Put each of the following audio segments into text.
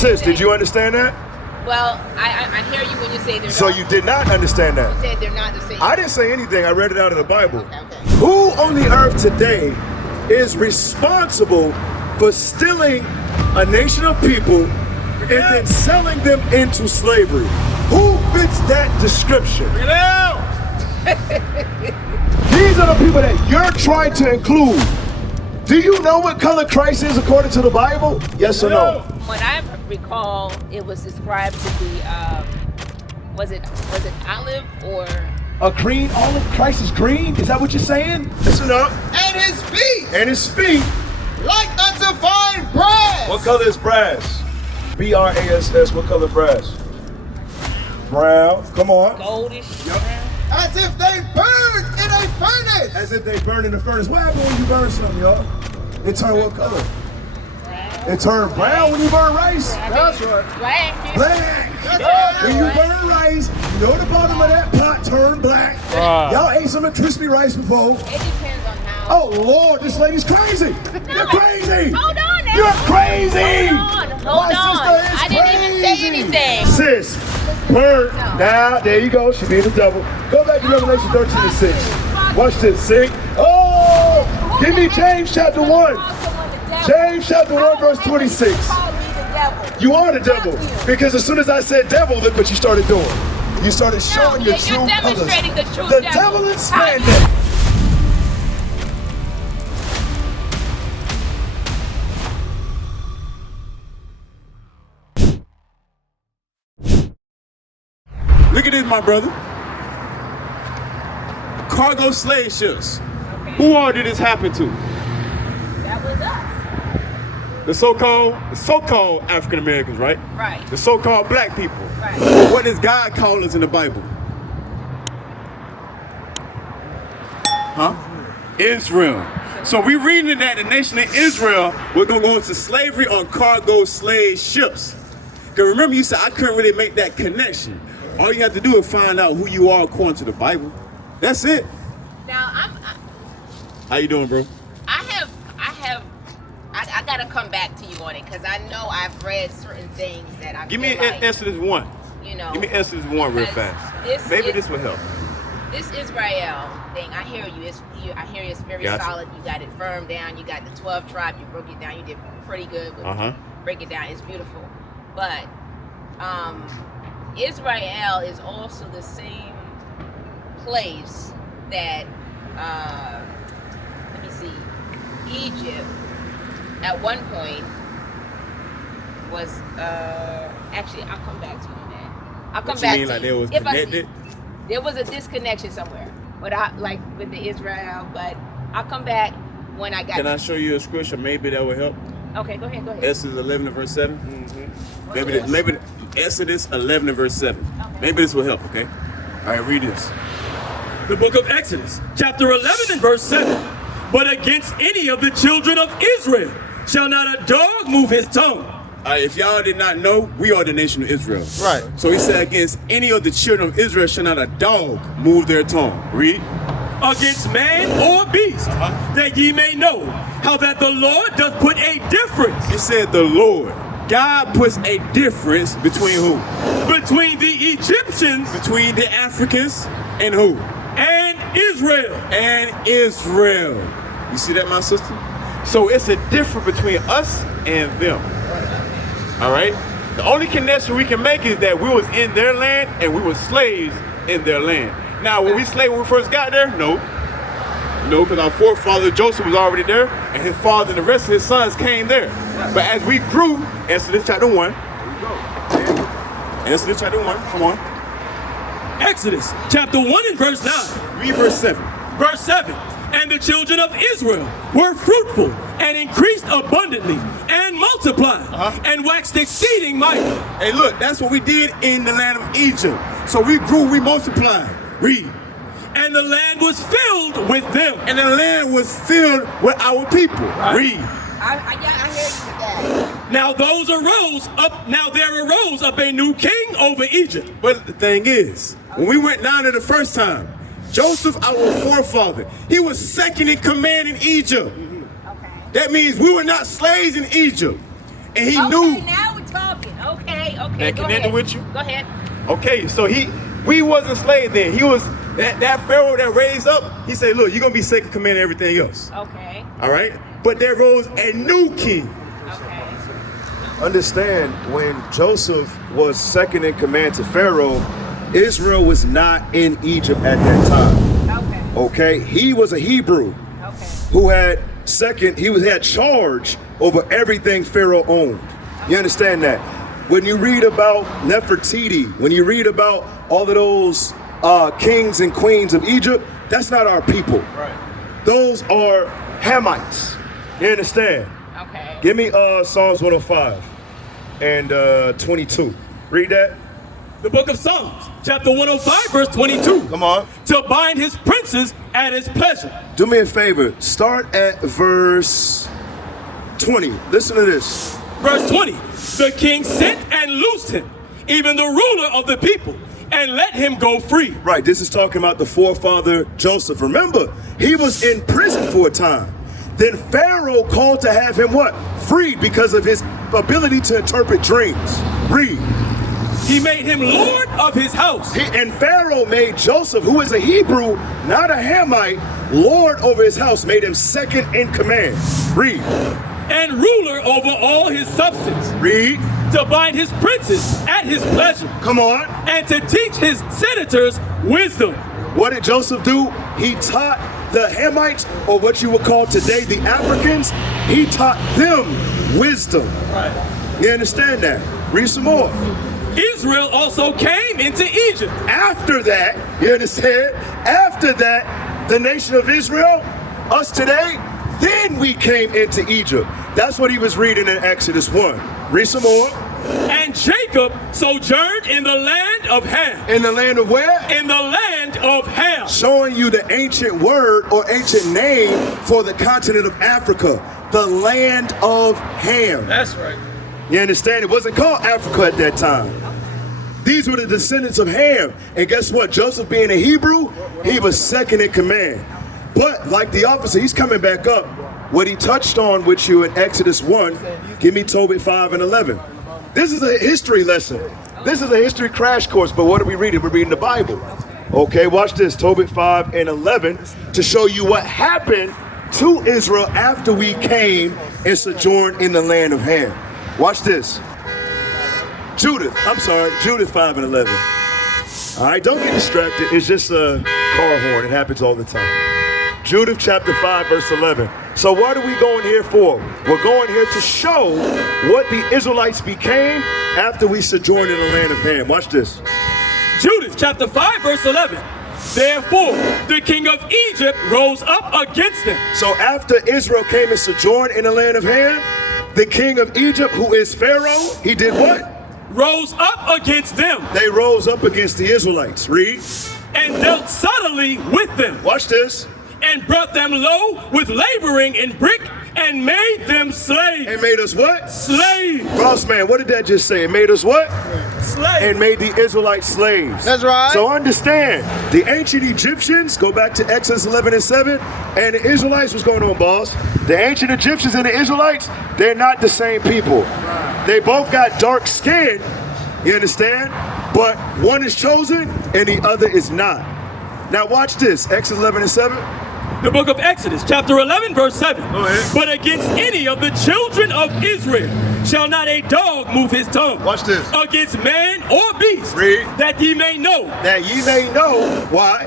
Sis, did you understand that? Well, I hear you when you say they're So not. you did not understand that? You said they're not the same. I didn't say anything. I read it out of the Bible. Okay. Who on the earth today is responsible for stealing a nation of people and then selling them into slavery? Who fits that description? These are the people that you're trying to include. Do you know what color Christ is according to the Bible? Yes or no? When I recall, it was described to be, was it olive or? A green olive? Christ is green? Is that what you're saying? Listen up. And his feet And his feet. like unto fine brass. What color is brass? B-R-A-S-S. What color brass? Brown. Come on. Goldish. Yep. As if they burned in a furnace. As if they burn in the furnace. What happens when you burn something, y'all? It turn what color? It turn brown when you burn rice. That's right. Black. Black. That's right. When you burn rice, you know the bottom of that pot turn black. Y'all ate some of crispy rice before. It depends on how. Oh Lord, this lady's crazy. You're crazy. Hold on now. You're crazy. Hold My on. sister is I didn't even say crazy. anything. Sis, burn. Now, there you go. She being the devil. Go back to Revelation 13:6. Watch this. Sing. Oh, give me James chapter 1. James chapter 1 verse 26. You are the devil. Because as soon as I said devil, look what you started doing. You started showing your true you're colors. demonstrating the true The devil. devil in spandex. Look at this, my brother. Cargo slave ships. Who all did this happen to? That was us. The so-called African Americans, right? Right. The so-called black people. Right. What does God call us in the Bible? Huh? Israel. So we reading that the nation of Israel, we're gonna go into slavery on cargo slave ships. Because remember, you said I couldn't really make that connection. All you have to do is find out who you are according to the Bible. That's it. Now How you doing, bro? I gotta come back to you on it because I know I've read certain things that I Give me feel like, Exodus 1. You know, Give me Exodus 1 real because fast. Maybe this will help. This Israel thing, I hear you. I hear you. It's very Gotcha. solid. You got it firm down. You got the 12 tribe. You broke it down. You did pretty good with break it down. It's beautiful. But Israel is also the same place that let me see, Egypt at one point was actually I'll come back to you on that. I'll come What back you mean, to like you. they was If I connected? see, there was a disconnection somewhere, but I like with the Israel. But I'll come back when I got. Can I show you a scripture? Maybe that will help. Okay, go ahead. Exodus 11 and verse 7. Maybe Exodus 11 and verse 7. Maybe this will help. Okay. All right, read this. The book of Exodus, chapter 11 and verse 7. But against any of the children of Israel shall not a dog move his tongue. All right, if y'all did not know, we are the nation of Israel. Right. So he said, against any of the children of Israel shall not a dog move their tongue. Read. Against man or beast, that ye may know how that the Lord doth put a difference. It said the Lord. God puts a difference between who? Between the Egyptians Between the Africans and who? and Israel. And Israel. You see that, my sister? So it's a difference between us and them. All right? The only connection we can make is that we was in their land and we were slaves in their land. Now, were we slaves when we first got there? No. No, because our forefather Joseph was already there, and his father and the rest of his sons came there. But as we grew, Exodus chapter 1. Exodus chapter 1, come on. Exodus chapter 1 and verse 9. Read verse 7. Verse 7. And the children of Israel were fruitful and increased abundantly and multiplied and waxed exceeding mighty. Hey, look, that's what we did in the land of Egypt. So we grew, we multiplied. Read. And the land was filled with them. And the land was filled with our people. Read. I hear you with that. Now there arose up a new king over Egypt. But the thing is, when we went down there the first time, Joseph, our forefather, he was second in command in Egypt. Okay. That means we were not slaves in Egypt. And he Okay, knew. now we're talking. Okay, that go connected ahead. with you? Go ahead. Okay, so we wasn't slaves then. He was that Pharaoh that raised up. He said, "Look, you're gonna be second command in everything else." Okay. All right, but there rose a new king. Okay. Understand, when Joseph was second in command to Pharaoh, Israel was not in Egypt at that time. Okay. Okay, he was a Hebrew Okay. who had had charge over everything Pharaoh owned. You understand that? When you read about Nefertiti, when you read about all of those kings and queens of Egypt, that's not our people. Right. Those are Hamites. You understand? Okay. Give me Psalms 105 and 22. Read that. The book of Psalms, chapter 105, verse 22. Come on. To bind his princes at his pleasure. Do me a favor. Start at verse 20. Listen to this. Verse 20. The king sent and loosed him, even the ruler of the people, and let him go free. Right. This is talking about the forefather Joseph. Remember, he was in prison for a time. Then Pharaoh called to have him what? Freed because of his ability to interpret dreams. Read. He made him lord of his house. And Pharaoh made Joseph, who is a Hebrew, not a Hamite, lord over his house, made him second in command. Read. And ruler over all his substance. Read. To bind his princes at his pleasure. Come on. And to teach his senators wisdom. What did Joseph do? He taught the Hamites, or what you would call today the Africans, he taught them wisdom. Right. You understand that? Read some more. Israel also came into Egypt. After that, you understand? After that, the nation of Israel, us today, then we came into Egypt. That's what he was reading in Exodus 1. Read some more. And Jacob sojourned in the land of Ham. In the land of where? In the land of Ham. Showing you the ancient word or ancient name for the continent of Africa. The land of Ham. That's right. You understand? It wasn't called Africa at that time. These were the descendants of Ham. And guess what? Joseph being a Hebrew, he was second in command. But like the officer, he's coming back up. What he touched on with you in Exodus 1, give me Tobit 5 and 11. This is a history lesson. This is a history crash course, but what are we reading? We're reading the Bible. Okay, watch this, Tobit 5 and 11, to show you what happened to Israel after we came and sojourned in the land of Ham. Watch this. Judith 5 and 11. All right, don't get distracted. It's just a car horn. It happens all the time. Judith chapter 5, verse 11. So what are we going here for? We're going here to show what the Israelites became after we sojourned in the land of Ham. Watch this. Judith chapter 5, verse 11. Therefore, the king of Egypt rose up against them. So after Israel came and sojourned in the land of Ham, the king of Egypt, who is Pharaoh, he did what? Rose up against them. They rose up against the Israelites. Read. And dealt subtly with them. Watch this. And brought them low with laboring in brick and made them slaves. And made us what? Slaves. Boss man, what did that just say? It made us what? Slaves. And made the Israelites slaves. That's right. So understand, the ancient Egyptians, go back to Exodus 11 and 7, and the Israelites, what's going on, boss? The ancient Egyptians and the Israelites, they're not the same people. They both got dark skin, you understand? But one is chosen and the other is not. Now watch this, Exodus 11 and 7. The book of Exodus, chapter 11, verse 7. Go ahead. But against any of the children of Israel shall not a dog move his tongue. Watch this. Against man or beast. Read. That ye may know That ye may know, why?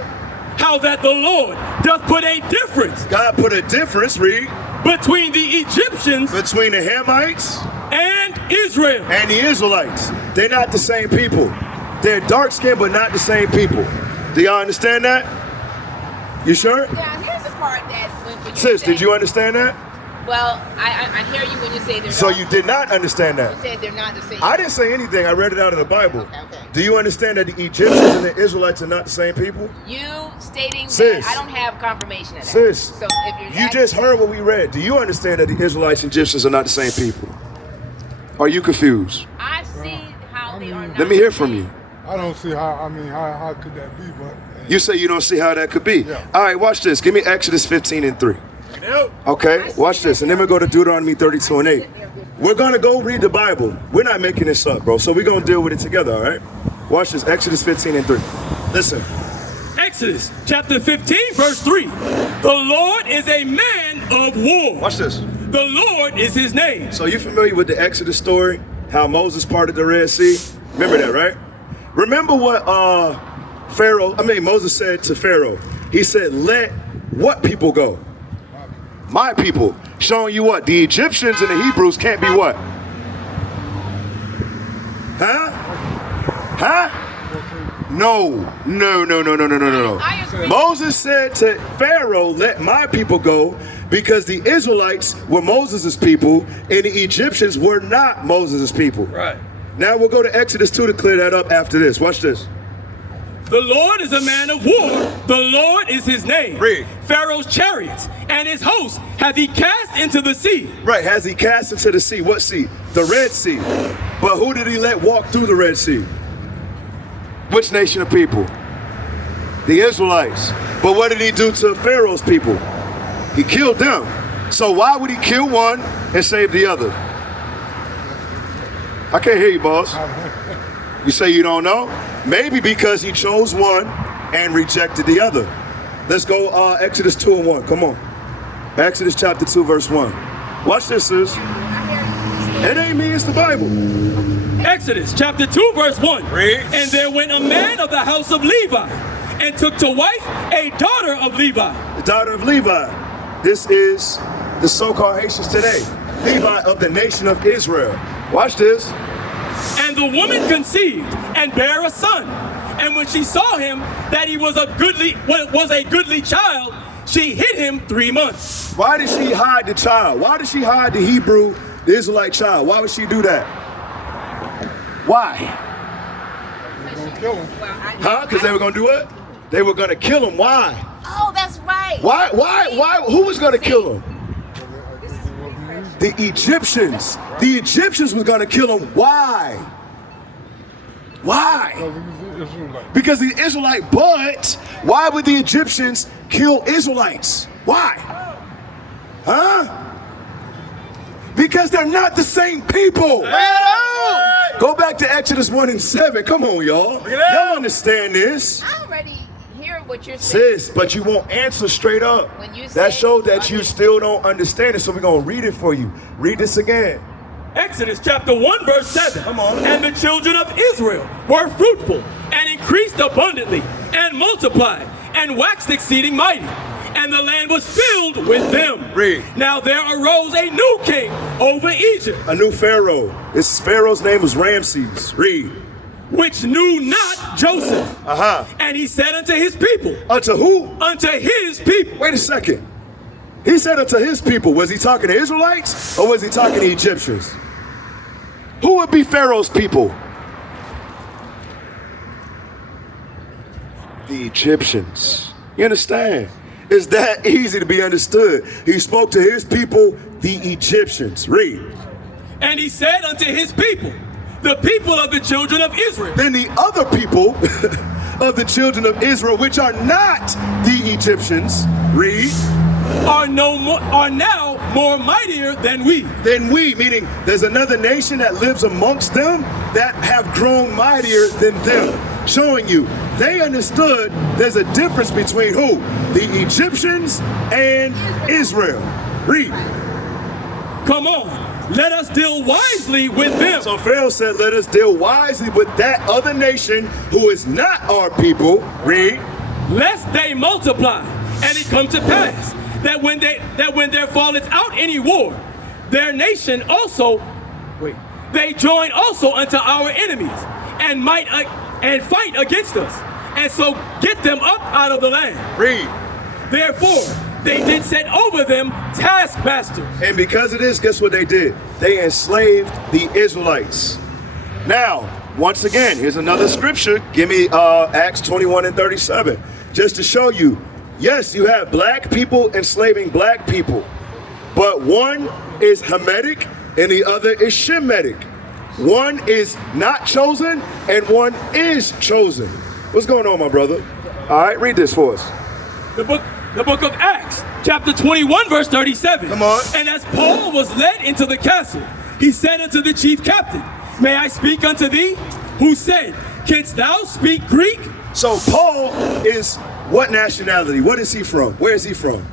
how that the Lord doth put a difference God put a difference, read, between the Egyptians between the Hamites and Israel. and the Israelites. They're not the same people. They're dark skinned, but not the same people. Do y'all understand that? You sure? Yeah, here's the part that when you Sis, say, did you understand that? Well, I hear you when you say they're So not. you did not understand You that. said they're not the same. I didn't say anything. I read it out of the Bible. Okay. Do you understand that the Egyptians and the Israelites are not the same people? You stating Sis. that I don't have confirmation of that. Sis, So if you're you just heard what we read. Do you understand that the Israelites and Egyptians are not the same people? Are you confused? I see how they are not. Let me hear the from same. you. I don't see how, how could that be, but... You say you don't see how that could be. Yeah. All right, watch this. Give me Exodus 15 and 3. Okay, watch this. And then we'll go to Deuteronomy 32 and 8. we're gonna go read the Bible. We're not making this up, bro. So we're gonna deal with it together, all right? Watch this, Exodus 15:3. Listen. Exodus chapter 15, verse 3. The Lord is a man of war. Watch this. The Lord is his name. So you familiar with the Exodus story? How Moses parted the Red Sea? Remember that, right? Remember what Moses said to Pharaoh. He said, let what people go? My people. Showing you what? The Egyptians and the Hebrews can't be what? Huh? No. Moses said to Pharaoh, let my people go, because the Israelites were Moses' people and the Egyptians were not Moses' people. Right. Now we'll go to Exodus 2 to clear that up after this. Watch this. The Lord is a man of war. The Lord is his name. Read. Pharaoh's chariots and his host hath he cast into the sea. Right, has he cast into the sea? What sea? The Red Sea. But who did he let walk through the Red Sea? Which nation of people? The Israelites. But what did he do to Pharaoh's people? He killed them. So why would he kill one and save the other? I can't hear you, boss. You say you don't know? Maybe because he chose one and rejected the other. Let's go Exodus 2:1. Come on. Exodus chapter 2, verse 1. Watch this, sis. It ain't me, it's the Bible. Exodus chapter 2, verse 1. Read. And there went a man of the house of Levi and took to wife a daughter of Levi. The daughter of Levi. This is the so-called Haitians today. Levi of the nation of Israel. Watch this. And the woman conceived and bare a son. And when she saw him that he was a goodly child, she hid him 3 months. Why did she hide the child? Why did she hide the Hebrew, the Israelite child? Why would she do that? Why? Kill him. Huh? Because they were going to do it? They were going to kill him. Why? Oh, that's right. Why? Who was going to kill him? The Egyptians. The Egyptians was going to kill him. Why? Why? Because the Israelite, but why would the Egyptians kill Israelites? Why? Huh? Because they're not the same people. Go back to Exodus 1:7. Come on, y'all. Y'all understand this. I already hear what you're saying. Sis, but you won't answer straight up. When you That say- shows that you still don't understand it, so we're going to read it for you. Read this again. Exodus chapter 1, verse 7. Come on. And the children of Israel were fruitful and increased abundantly and multiplied and waxed exceeding mighty. And the land was filled with them. Read. Now there arose a new king over Egypt, A new Pharaoh. This Pharaoh's name was Ramses. Read. which knew not Joseph. And he said unto his people. Unto who? Unto his people. Wait a second. He said unto his people. Was he talking to Israelites or was he talking to Egyptians? Who would be Pharaoh's people? The Egyptians. You understand? It's that easy to be understood. He spoke to his people, the Egyptians. Read. And he said unto his people, the people of the children of Israel. Then the other people of the children of Israel, which are not the Egyptians, read, are now more mightier than we. Than we, meaning there's another nation that lives amongst them that have grown mightier than them. Showing you, they understood there's a difference between who? The Egyptians and Israel. Read. Come on, let us deal wisely with them. So Pharaoh said, let us deal wisely with that other nation who is not our people. Read. Lest they multiply, and it come to pass that when there falleth out any war, their nation also, they join also unto our enemies, and fight against us, and so get them up out of the land. Read. Therefore, they did set over them taskmasters. And because of this, guess what they did? They enslaved the Israelites. Now, once again, here's another scripture. Give me Acts 21:37. Just to show you, yes, you have black people enslaving black people. But one is Kemetic and the other is Shemitic. One is not chosen and one is chosen. What's going on, my brother? All right, read this for us. The book of Acts, chapter 21, verse 37. Come on. And as Paul was led into the castle, he said unto the chief captain, May I speak unto thee? Who said, Canst thou speak Greek? So Paul is what nationality? What is he from? Where is he from?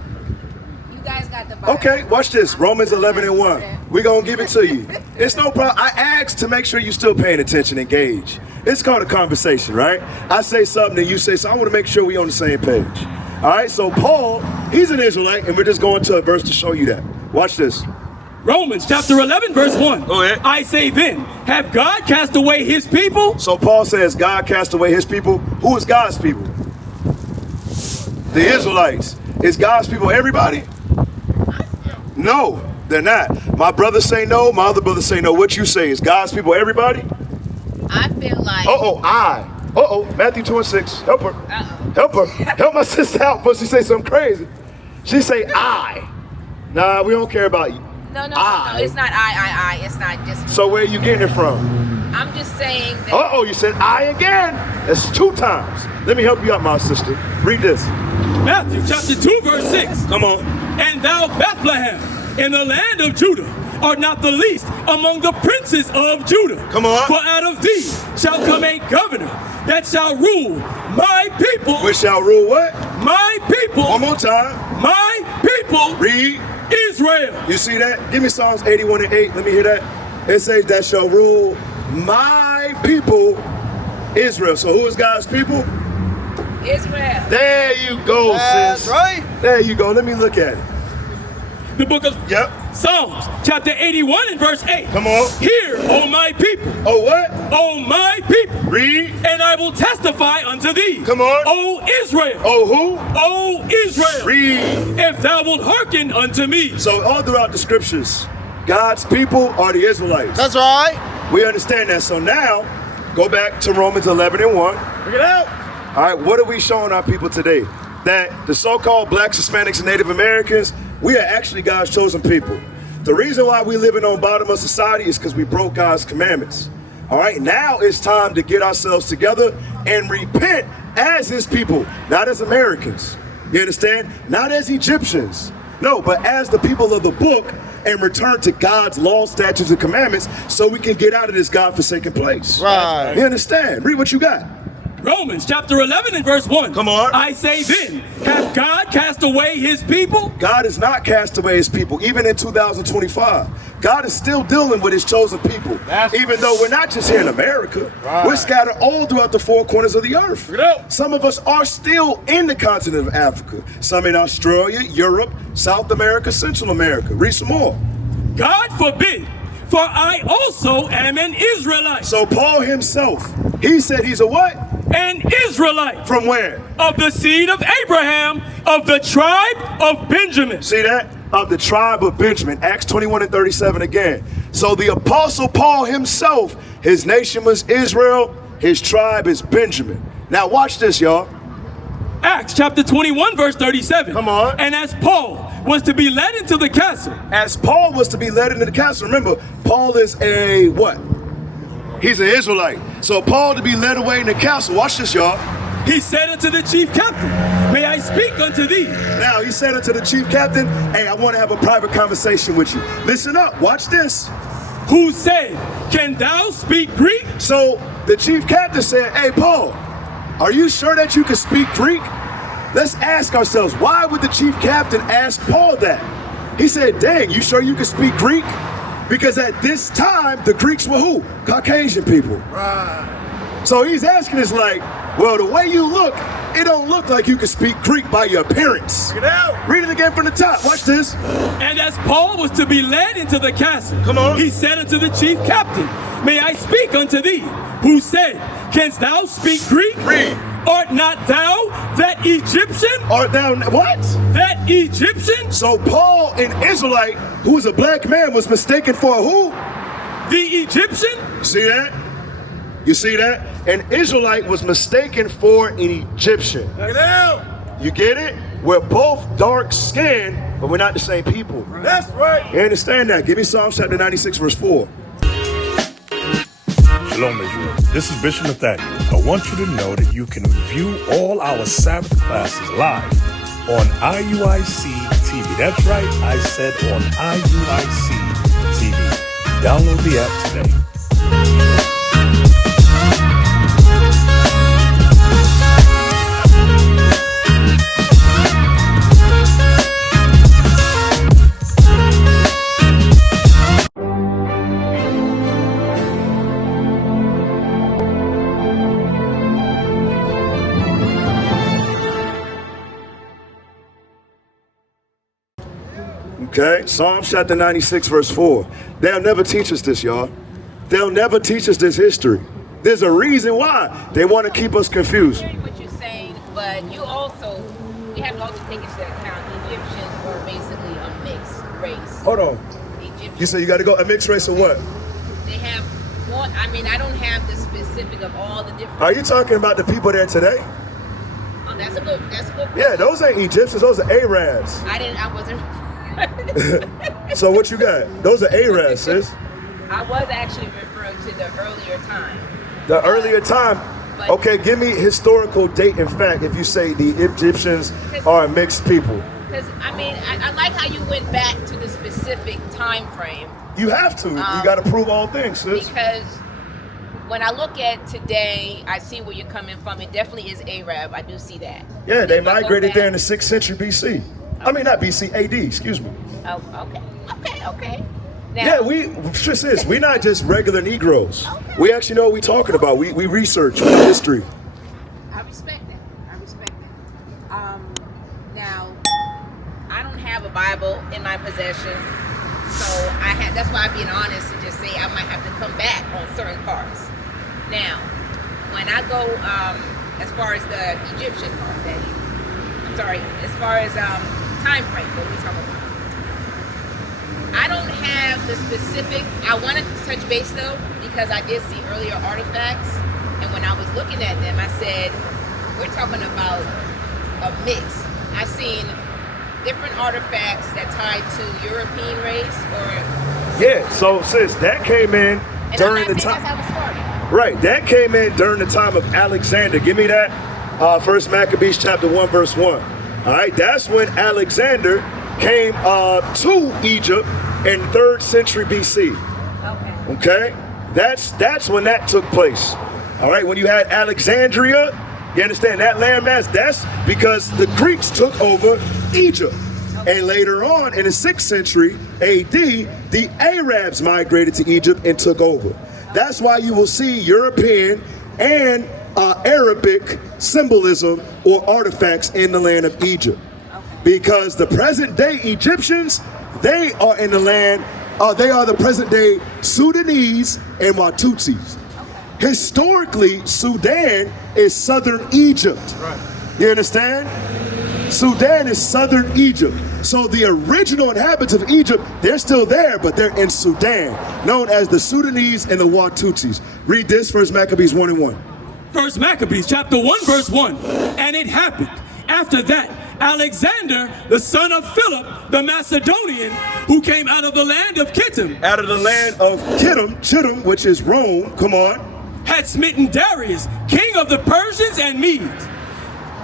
You guys got the Bible. Okay, watch this. Romans 11:1. We're going to give it to you. It's no problem. I asked to make sure you're still paying attention, engage. It's called a conversation, right? I say something and you say something. I want to make sure we're on the same page. All right, so Paul, he's an Israelite, and we're just going to a verse to show you that. Watch this. Romans chapter 11, verse 1. Go ahead. I say then, have God cast away his people? So Paul says God cast away his people. Who is God's people? The Israelites. Is God's people everybody? No, they're not. My brothers say no, my other brothers say no. What you say, is God's people everybody? I feel like. Matthew 2:6. Help her. Uh-oh. Help her. Help my sister out before she say something crazy. She say I. Nah, we don't care about you. No, I. it's not I. It's not just. So where you getting it from? I'm just saying that. You said I again. That's 2 times. Let me help you out, my sister. Read this. Matthew chapter 2, verse 6. Come on. And thou, Bethlehem, in the land of Judah, art not the least among the princes of Judah. Come on. For out of thee shall come a governor that shall rule my people. We shall rule what? My people. One more time. My people. Read. Israel. You see that? Give me Psalms 81:8. Let me hear that. It says that shall rule my people, Israel. So who is God's people? Israel. There you go, That's sis. right. There you go. Let me look at it. The book of Yep. Psalms, chapter 81 and verse 8. Come on. Hear, O my people. Oh, what? O my people. Read. And I will testify unto thee. Come on. O Israel. Oh, who? O Israel. Read. If thou wilt hearken unto me. So all throughout the scriptures, God's people are the Israelites. That's right. We understand that. So now, go back to Romans 11:1. Look it out. All right, what are we showing our people today? That the so-called blacks, Hispanics, and Native Americans, we are actually God's chosen people. The reason why we living on bottom of society is because we broke God's commandments. All right, now it's time to get ourselves together and repent as his people, not as Americans. You understand? Not as Egyptians. No, but as the people of the book, and return to God's law, statutes, and commandments so we can get out of this God-forsaken place. Right. You understand? Read what you got. Romans chapter 11 and verse 1. Come on. I say then, hath God cast away his people? God has not cast away his people, even in 2025. God is still dealing with his chosen people. Even though we're not just here in America, we're scattered all throughout the 4 corners of the earth. Some of us are still in the continent of Africa. Some in Australia, Europe, South America, Central America. Read some more. God forbid, for I also am an Israelite. So Paul himself, he said he's a what? An Israelite. From where? Of the seed of Abraham, of the tribe of Benjamin. See that? Of the tribe of Benjamin. Acts 21 and 37 again. So the apostle Paul himself, his nation was Israel, his tribe is Benjamin. Now watch this, y'all. Acts chapter 21 verse 37. Come on. And as Paul was to be led into the castle. As Paul was to be led into the castle, remember, Paul is a what? He's an Israelite. So Paul to be led away in the castle, watch this, y'all. He said unto the chief captain, May I speak unto thee? Now he said unto the chief captain, hey, I want to have a private conversation with you. Listen up, watch this. Who said, Can thou speak Greek? So the chief captain said, hey, Paul, are you sure that you can speak Greek? Let's ask ourselves, why would the chief captain ask Paul that? He said, dang, you sure you can speak Greek? Because at this time, the Greeks were who? Caucasian people. Right. So he's asking us like, well, the way you look, it don't look like you can speak Greek by your appearance. Get out. Read it again from the top. Watch this. And as Paul was to be led into the castle, come on, he said unto the chief captain, May I speak unto thee? Who said, Canst thou speak Greek? Read. Art not thou that Egyptian? Art thou what? That Egyptian? So Paul, an Israelite, who was a black man, was mistaken for who? The Egyptian? See that? You see that? An Israelite was mistaken for an Egyptian. Check it out. You get it? We're both dark skinned, but we're not the same people. That's right. You understand that? Give me Psalm chapter 96, verse 4. Shalom, Israel. This is Bishop Mattathias. I want you to know that you can view all our Sabbath classes live on IUIC TV. That's right, I said on IUIC TV. Download the app today. Okay, Psalms chapter 96, verse 4. They'll never teach us this, y'all. They'll never teach us this history. There's a reason why. They want to keep us confused. I hear what you're saying, but we have to also take into account Egyptians were basically a mixed race. Hold on. Egyptians, You say you got to go a mixed race or what? they have more. I mean, I don't have the specific of all the different. Are you talking about the people there today? Oh, that's a good. Yeah, those ain't Egyptians. Those are Arabs. I wasn't. So what you got? Those are Arabs, sis. I was actually referring to the earlier time. The earlier time. Okay, give me historical date and fact if you say the Egyptians are mixed people. Because I like how you went back to the specific time frame. You have to. You got to prove all things, sis. Because when I look at today, I see where you're coming from. It definitely is Arab. I do see that. Yeah, they If I go migrated there in back- the 6th century BC. I mean, not BC, AD, excuse me. Oh, okay. Now, Yeah, we're not just regular Negroes. We actually know what we're talking about. We research history. I respect that. Now, I don't have a Bible in my possession, so that's why I'm being honest and just say I might have to come back on certain parts. Now, when I go as far as the Egyptian part, as far as time frame, what are we talking about? I don't have the specific. I want to touch base though, because I did see earlier artifacts, and when I was looking at them, I said, we're talking about a mix. I've seen different artifacts that tied to European race or. Yeah, so sis, that came in And during I'm the not saying time. that's how it started. Right, that came in during the time of Alexander. Give me that. First Maccabees chapter 1, verse 1. All right, that's when Alexander came to Egypt in 3rd century BC. Okay, that's when that took place. All right, when you had Alexandria, you understand that landmass. That's because the Greeks took over Egypt, and later on in the 6th century AD, the Arabs migrated to Egypt and took over. That's why you will see European and Arabic symbolism or artifacts in the land of Egypt. Because the present day Egyptians, they are in the land, they are the present day Sudanese and Watutsis. Historically, Sudan is southern Egypt. You understand? Sudan is southern Egypt. So the original inhabitants of Egypt, they're still there, but they're in Sudan, known as the Sudanese and the Watutsis. Read this, 1 Maccabees 1 and 1. 1 Maccabees chapter 1 verse 1. And it happened after that, Alexander, the son of Philip, the Macedonian, who came out of the land of Kittim, Out of the land of Chittim, which is Rome, come on, had smitten Darius, king of the Persians and Medes,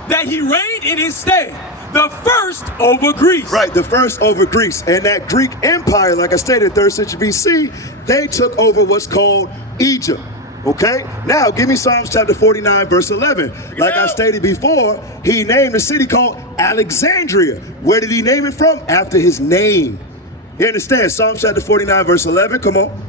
that he reigned in his stead, the first over Greece. right, the first over Greece. And that Greek empire, like I stated, 3rd century BC, they took over what's called Egypt. Okay, now give me Psalms chapter 49, verse 11. Like I stated before, he named a city called Alexandria. Where did he name it from? After his name. You understand? Psalms chapter 49, verse 11. Come on.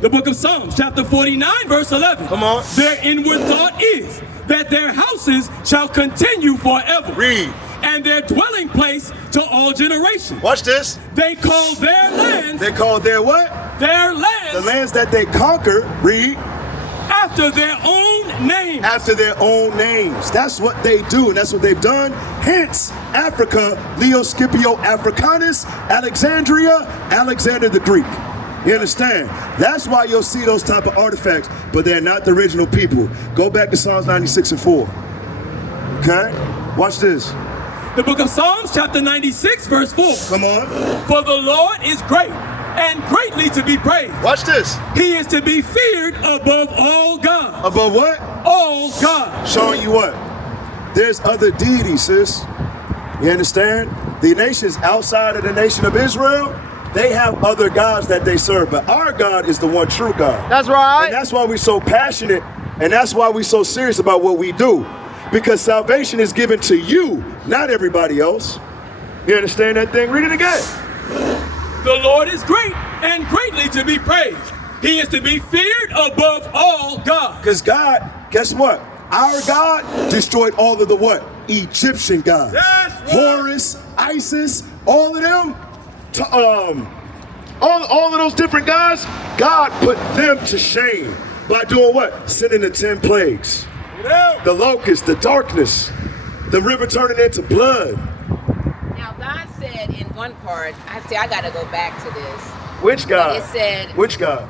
The book of Psalms, chapter 49, verse 11. Come on. Their inward thought is that their houses shall continue forever. Read. And their dwelling place to all generations. Watch this. They call their lands, They called their what? their The lands, lands that they conquered, read, after their own name. after their own names. That's what they do, and that's what they've done. Hence, Africa, Leo Scipio Africanus, Alexandria, Alexander the Greek. You understand? That's why you'll see those type of artifacts, but they're not the original people. Go back to Psalms 96 and 4. Okay? Watch this. The book of Psalms, chapter 96, verse 4. Come on. For the Lord is great and greatly to be praised. Watch this. He is to be feared above all gods. Above what? All gods. Showing you what? There's other deities, sis. You understand? The nations outside of the nation of Israel, they have other gods that they serve, but our God is the one true God. That's right. And that's why we're so passionate, and that's why we're so serious about what we do. Because salvation is given to you, not everybody else. You understand that thing? Read it again. The Lord is great and greatly to be praised. He is to be feared above all gods. Because God, guess what? Our God destroyed all of the what? Egyptian gods. That's right. Horus, Isis, all of them, all of those different gods, God put them to shame by doing what? Sending the 10 plagues. The locust, the darkness, the river turning into blood. Now God said in one part, I gotta go back to this. Which God? But it said, which God?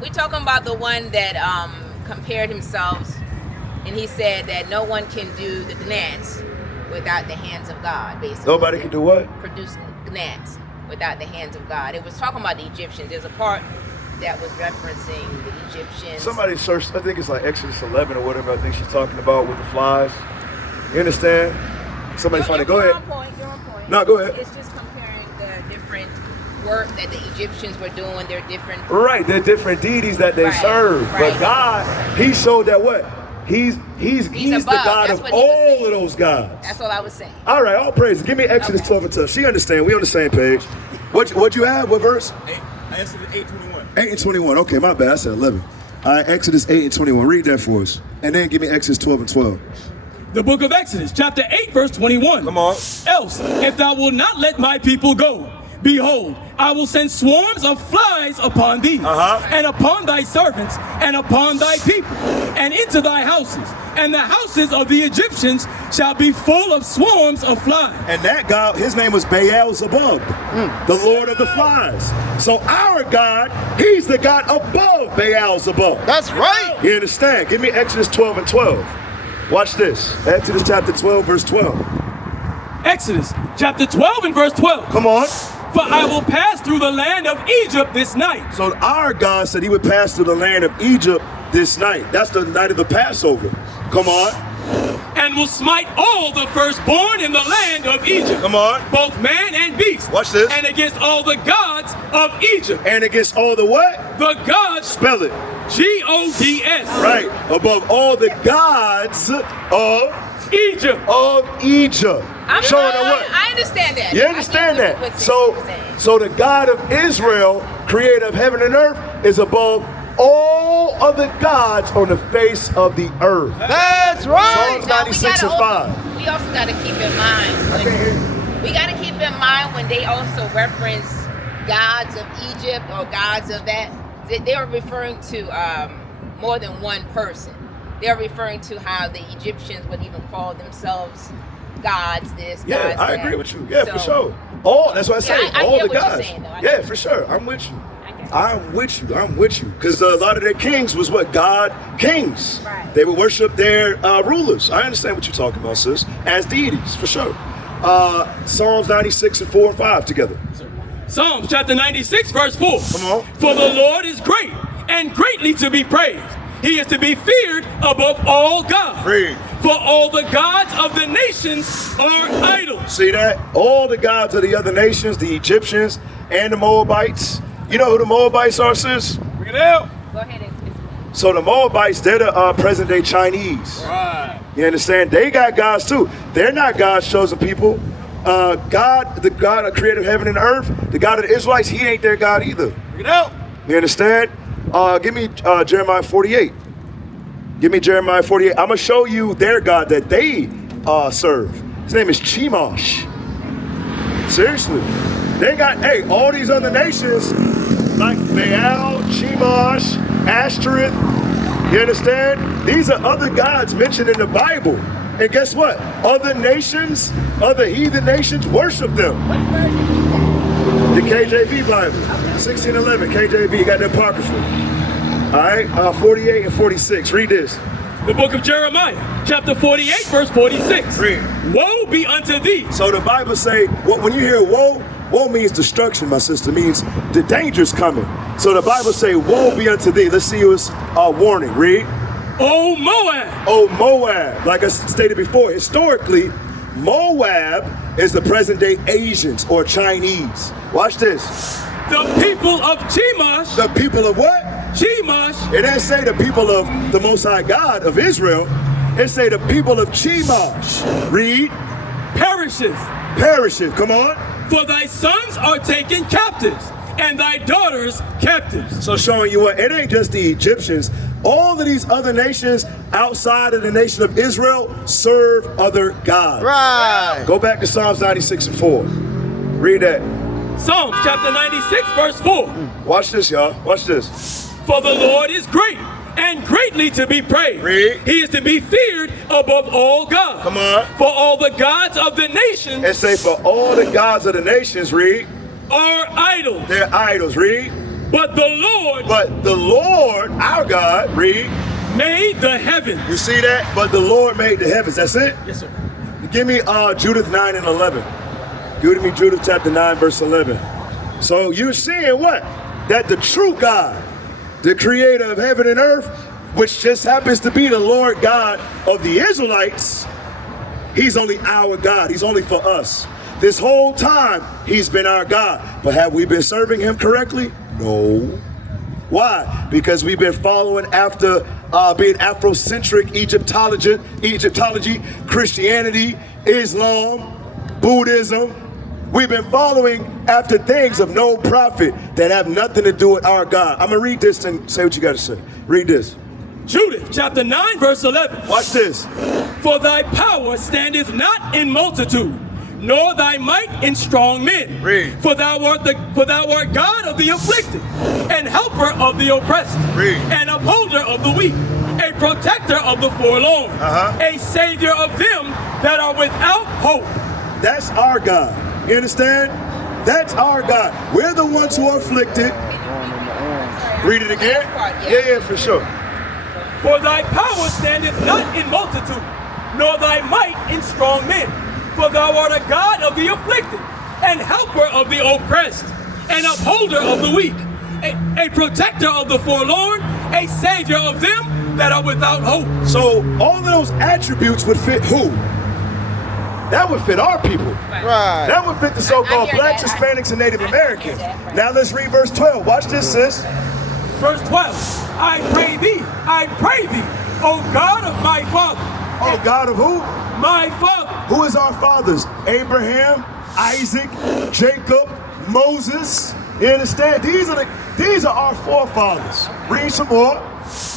we're talking about the one that compared himself, and he said that no one can do the gnats without the hands of God, basically. Nobody can do what? Produce gnats without the hands of God. It was talking about the Egyptians. There's a part that was referencing the Egyptians. Somebody searched, I think it's like Exodus 11 or whatever I think she's talking about with the flies. You understand? Somebody find it. Go ahead. You're on point. No, go ahead. It's just comparing the different work that the Egyptians were doing. They're different. Right, they're different deities that they Right, serve. right. But God, he showed that what? He's the above. God That's of what he was all saying. of those gods. That's all I was saying. All right, all praise. Give me Exodus Okay. 12 and 12. She understand. We on the same page. What you have? What verse? Exodus 8:21. 8 and 21. Okay, my bad. I said 11. All right, Exodus 8 and 21. Read that for us. And then give me Exodus 12 and 12. The book of Exodus, chapter 8, verse 21. Come on. Else, if thou wilt not let my people go, behold, I will send swarms of flies upon thee, and upon thy servants, and upon thy people, and into thy houses, and the houses of the Egyptians shall be full of swarms of flies. And that God, his name was Baal-zebub, the Lord of the flies. So our God, he's the God above Baal-zebub. That's right. You understand? Give me Exodus 12 and 12. Watch this. Exodus chapter 12, verse 12. Exodus, chapter 12 and verse 12. Come on. For I will pass through the land of Egypt this night. So our God said he would pass through the land of Egypt this night. That's the night of the Passover. Come on. And will smite all the firstborn in the land of Egypt. Come on. Both man and beast. Watch this. And against all the gods of Egypt. And against all the what? The gods, Spell it. G-O-D-S. Right. Above all the gods of Egypt. Egypt. Showing them what? I understand that. You understand that? So the God of Israel, creator of heaven and earth, is above all of the gods on the face of the earth. That's right. Psalms 96 and 5. We also got to keep in mind. We got to keep in mind when they also reference gods of Egypt or gods of that, they are referring to more than one person. They're referring to how the Egyptians would even call themselves gods. Yeah, gods I that. agree with you. Yeah, for So, sure. All that's what I say. I all get the what you're gods. saying, though. I Yeah, get for sure. I'm with you. get I'm with you. I'm with you. Because a lot of their kings was what? God kings. Right. They would worship their rulers. I understand what you're talking about, sis. As deities, for sure. Psalms 96 and 4 and 5 together. Psalms chapter 96, verse 4. Come on. For the Lord is great and greatly to be praised. He is to be feared above all gods. Read. For all the gods of the nations are idols. See that? All the gods of the other nations, the Egyptians and the Moabites. You know who the Moabites are, sis? Bring it out. Go ahead and So the Moabites, they're the present day Chinese. Right. You understand? They got gods too. They're not God's chosen people. God, the God of creator of heaven and earth, the God of the Israelites, he ain't their God either. Bring it out. You understand? Give me Jeremiah 48. Give me Jeremiah 48. I'm going to show you their God that they serve. His name is Chemosh. Seriously. They got, all these other nations, like Baal, Chemosh, Ashtoreth, you understand? These are other gods mentioned in the Bible. And guess what? Other nations, other heathen nations worship them. The KJV Bible, 1611, KJV, got the Apocrypha. All right, 48 and 46, read this. The book of Jeremiah, chapter 48, verse 46. Read. Woe be unto thee. So the Bible say, when you hear woe, woe means destruction, my sister, means the danger's coming. So the Bible say, woe be unto thee. Let's see what's warning, read. O Moab. Oh, Moab. Like I stated before, historically, Moab is the present day Asians or Chinese. Watch this. The people of Chemosh. The people of what? Chemosh. It didn't say the people of the Most High God of Israel. It say the people of Chemosh. Read. Perishes. Perishes. Come on. For thy sons are taken captives, and thy daughters captives. So showing you what, it ain't just the Egyptians. All of these other nations outside of the nation of Israel serve other gods. Right. Go back to Psalms 96 and 4. Read that. Psalms chapter 96 verse 4. Watch this, y'all. Watch this. For the Lord is great and greatly to be praised. Read. He is to be feared above all gods. Come on. For all the gods of the nations And say for all the gods of the nations, read. are idols. They're idols, read. But the Lord But the Lord, our God, read. made the heavens. You see that? But the Lord made the heavens. That's it? Yes, sir. Give me Judith 9 and 11. Give me Judith chapter 9, verse 11. So you're seeing what? That the true God, the creator of heaven and earth, which just happens to be the Lord God of the Israelites, he's only our God. He's only for us. This whole time, he's been our God. But have we been serving him correctly? No. Why? Because we've been following after being Afrocentric Egyptology, Christianity, Islam, Buddhism. We've been following after things of no profit that have nothing to do with our God. I'm going to read this and say what you got to say. Read this. Judith chapter 9 verse 11. Watch this. For thy power standeth not in multitude, nor thy might in strong men. Read. For thou art God of the afflicted, and helper of the oppressed, Read. and upholder of the weak, a protector of the forlorn, a savior of them that are without hope. That's our God. You understand? That's our God. We're the ones who are afflicted. Read it again? Yeah, for sure. For thy power standeth not in multitude, nor thy might in strong men. For thou art a God of the afflicted, and helper of the oppressed, and upholder of the weak, a protector of the forlorn, a savior of them that are without hope. So all of those attributes would fit who? That would fit our people. Right. That would fit the so-called I hear blacks, that. Hispanics, and Native I Americans. hear that, right. Now let's read verse 12. Watch this, sis. Verse 12, I pray thee, O God of my father. Oh, God of who? My father. Who is our fathers? Abraham, Isaac, Jacob, Moses. You understand? These are our forefathers. Read some more.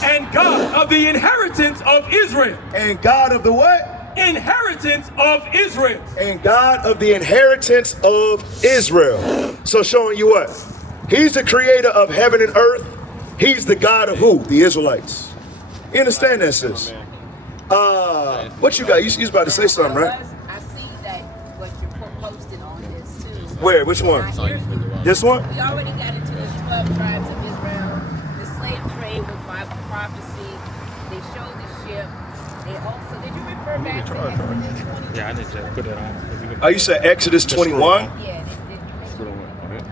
And God of the inheritance of Israel. And God of the what? Inheritance of Israel. And God of the inheritance of Israel. So showing you what? He's the creator of heaven and earth. He's the God of who? The Israelites. You understand that, sis? What you got? You was about to say something, right? I see that what you're posting on this too. Where? Which one? This one? We already got into the 12 tribes of Israel. The slave trade was Bible prophecy. They showed the ship. They also, did you refer back to Exodus 21? Yeah, I need to put that on. Oh, you said Exodus 21? Yeah,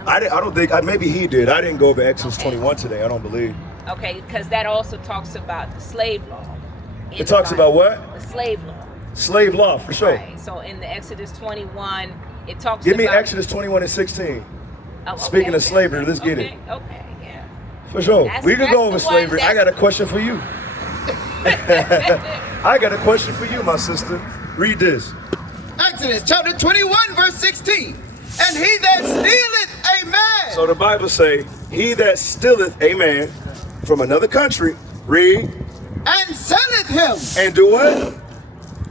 I don't think, maybe he did. I didn't go over Exodus 21 today, I don't believe. okay, because that also talks about the slave law. in It talks the about Bible. what? The slave law. Slave law, for sure. Right. So in the Exodus 21, it talks Give about... me Exodus 21 and 16. Oh, okay, Speaking of okay. slavery, let's get it. Okay, yeah. For sure. That's- We could that's go the over one slavery. I that's- got a question for you. I got a question for you, my sister. Read this. Exodus chapter 21, verse 16. And he that stealeth a man. So the Bible say, he that stealeth a man from another country, read, And selleth him. and do what?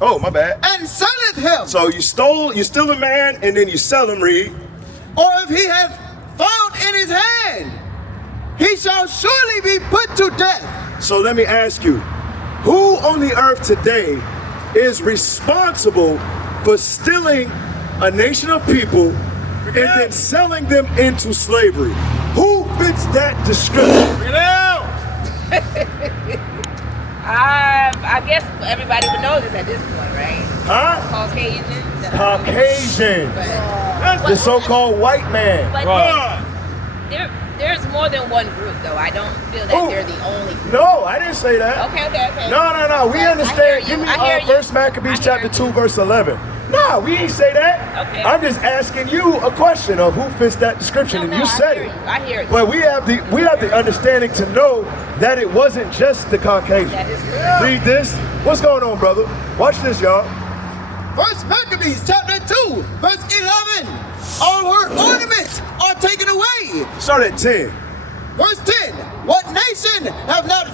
Oh, my bad. And selleth him. So you steal a man and then you sell him, read. Or if he hath found in his hand, he shall surely be put to death. So let me ask you, who on the earth today is responsible for stealing a nation of people and then selling them into slavery? Who fits that description? I guess everybody would know this at this point, right? Huh? Caucasian. Caucasian. The so-called white man. But there's more than one group, though. I don't feel that Oh. they're the only group. No, I didn't say that. Okay. No. We I understand. hear Give you. me I hear you. First Maccabees I hear chapter you. 2, verse 11. Nah, we ain't say that. Okay. I'm just asking you a question of who fits that description, and you said it. I hear you. But we have the understanding to know that it wasn't just the Caucasian. That is correct. Read this. What's going on, brother? Watch this, y'all. First Maccabees chapter 2, verse 11. All her ornaments are taken away. Start at 10. Verse 10. What nation have not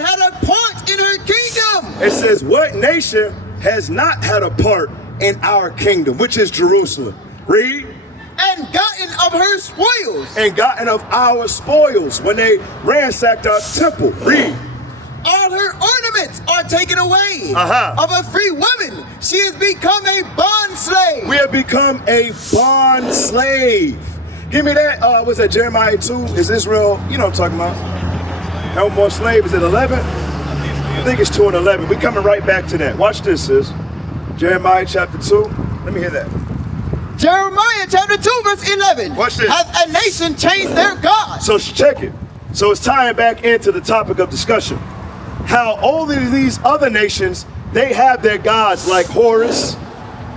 had a part in her kingdom? It says, what nation has not had a part in our kingdom, which is Jerusalem? Read. And gotten of her spoils. And gotten of our spoils when they ransacked our temple. Read. All her ornaments are taken away. Uh-huh. Of a free woman, she has become a bond slave. We have become a bond slave. Give me that. What's that? Jeremiah 2? Is Israel? You know what I'm talking about. No more slave. Is it 11? I think it's 2 and 11. We coming right back to that. Watch this, sis. Jeremiah chapter 2. Let me hear that. Jeremiah chapter 2, verse 11. Watch this. Hath a nation changed their God? So check it. So it's tying back into the topic of discussion. How all of these other nations, they have their gods like Horus,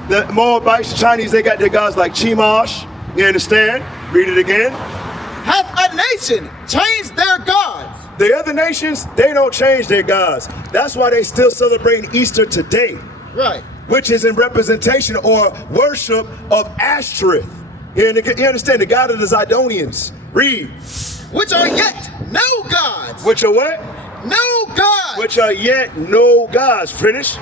the Moabites, the Chinese, they got their gods like Chemosh. You understand? Read it again. Hath a nation changed their gods? The other nations, they don't change their gods. That's why they still celebrate Easter today. Right. Which is in representation or worship of Ashtoreth. You understand? The god of the Zidonians. Read. Which are yet no gods. Which are what? No gods. Which are yet no gods. Finish.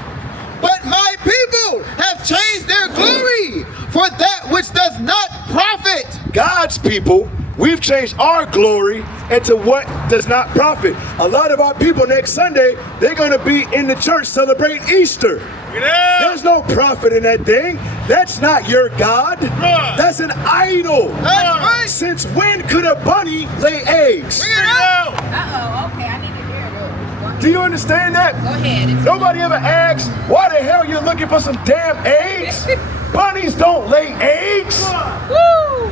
But my people have changed their glory for that which does not profit. God's people, we've changed our glory into what does not profit. A lot of our people next Sunday, they're going to be in the church celebrating Easter. There's no profit in that thing. That's not your God. That's an idol. That's right. Since when could a bunny lay eggs? Uh-oh, okay, I need to hear those. Do you understand that? Go ahead. Nobody ever asks, why the hell you're looking for some damn eggs? Bunnies don't lay eggs. Woo!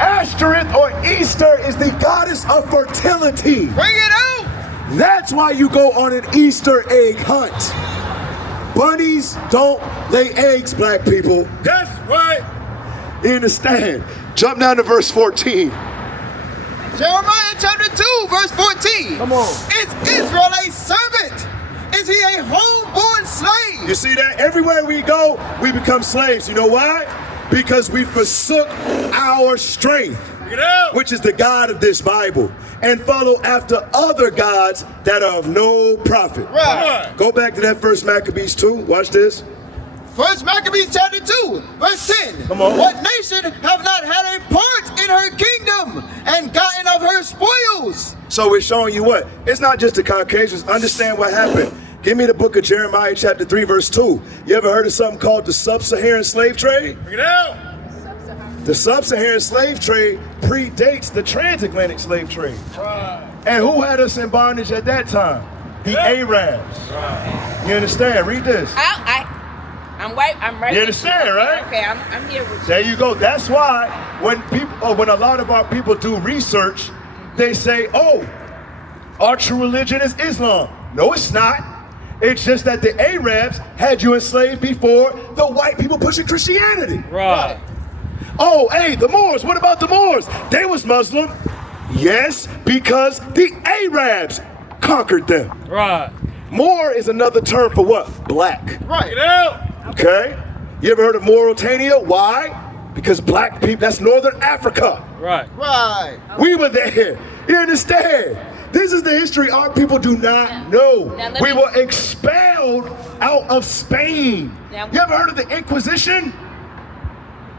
Ashtoreth or Easter is the goddess of fertility. Bring it out. That's why you go on an Easter egg hunt. Bunnies don't lay eggs, black people. That's right. You understand? Jump down to verse 14. Jeremiah chapter 2, verse 14. Come on. Is Israel a servant? Is he a homeborn slave? You see that? Everywhere we go, we become slaves. You know why? Because we forsook our strength, which is the God of this Bible, and follow after other gods that are of no profit. Right. Go back to that first Maccabees 2. Watch this. First Maccabees chapter 2, verse 10. Come on. What nation have not had a part in her kingdom and gotten of her spoils? So we're showing you what? It's not just the Caucasians. Understand what happened. Give me the book of Jeremiah chapter 3, verse 2. You ever heard of something called the sub-Saharan slave trade? Bring it out. The sub-Saharan slave trade predates the transatlantic slave trade. And who had us in bondage at that time? The Arabs. You understand? Read this. I'm right. You understand, right? Okay, I'm here with you. There you go. That's why when when a lot of our people do research, they say, "Oh, our true religion is Islam." No, it's not. It's just that the Arabs had you enslaved before the white people pushing Christianity. Right. Oh, hey, the Moors. What about the Moors? They was Muslim. Yes, because the Arabs conquered them. Right. Moor is another term for what? Black. Right. Bring it out. Okay? You ever heard of Mauritania? Why? Because black people, that's Northern Africa. Right. Right. We were there. You understand? This is the history our people do not know. Now let We me- were expelled out of Spain. Now- You ever heard of the Inquisition?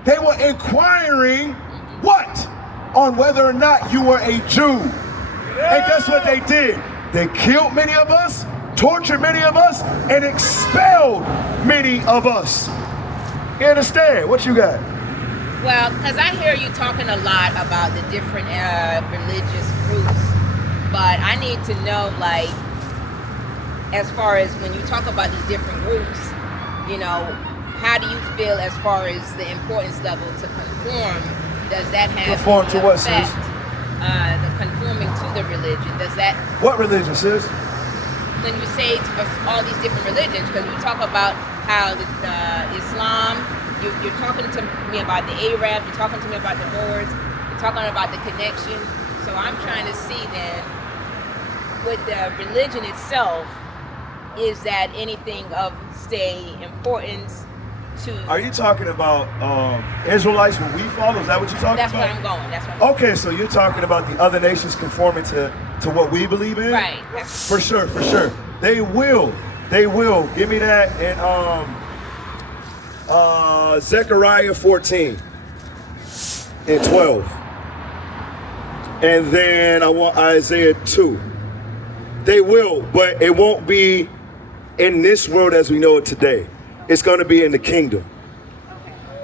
They were inquiring what? On whether or not you were a Jew. And guess what they did? They killed many of us, tortured many of us, and expelled many of us. You understand? What you got? Well, because I hear you talking a lot about the different religious groups, but I need to know, like, as far as when you talk about these different groups, you know, how do you feel as far as the importance level to conform? Does that have Conform to any what, effect? sis? The conforming to the religion, does that, What religion, sis? when you say all these different religions, because we talk about how the Islam, you're talking to me about the Arab, you're talking to me about the Moors, you're talking about the connection. So I'm trying to see then, with the religion itself, is that anything of, say, importance to... Are you talking about Israelites, what we follow? Is that what you're talking That's about? where I'm going. That's where I'm going. Okay, so you're talking about the other nations conforming to what we believe in? Right. For sure, for sure. They will. They will. Give me that in Zechariah 14 and 12. And then I want Isaiah 2. They will, but it won't be in this world as we know it today. It's going to be in the kingdom.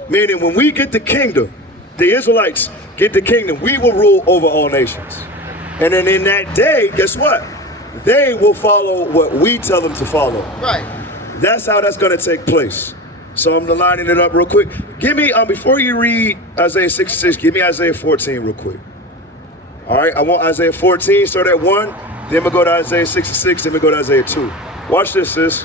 Meaning when we get the kingdom, the Israelites get the kingdom, we will rule over all nations. And then in that day, guess what? They will follow what we tell them to follow. Right. That's how that's going to take place. So I'm lining it up real quick. Give me, before you read Isaiah 66, give me Isaiah 14 real quick. All right, I want Isaiah 14, start at 1, then we'll go to Isaiah 66, then we'll go to Isaiah 2. Watch this, sis.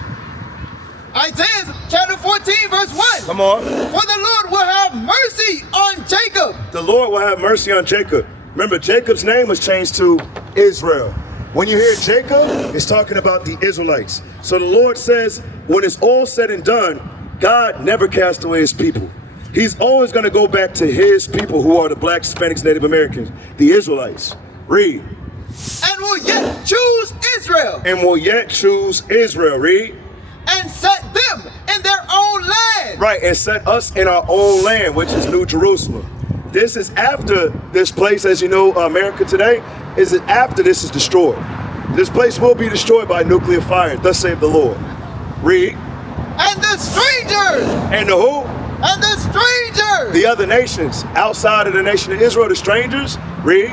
Isaiah chapter 14, verse 1. Come on. For the Lord will have mercy on Jacob. The Lord will have mercy on Jacob. Remember, Jacob's name was changed to Israel. When you hear Jacob, it's talking about the Israelites. So the Lord says, when it's all said and done, God never cast away his people. He's always going to go back to his people who are the blacks, Hispanics, Native Americans, the Israelites. Read. And will yet choose Israel. And will yet choose Israel. Read. And set them in their own land. Right, and set us in our own land, which is New Jerusalem. This is after this place, as you know, America today, is after this is destroyed. This place will be destroyed by nuclear fire, thus saith the Lord. Read. And the strangers. And the who? And the strangers. The other nations, outside of the nation of Israel, the strangers, read.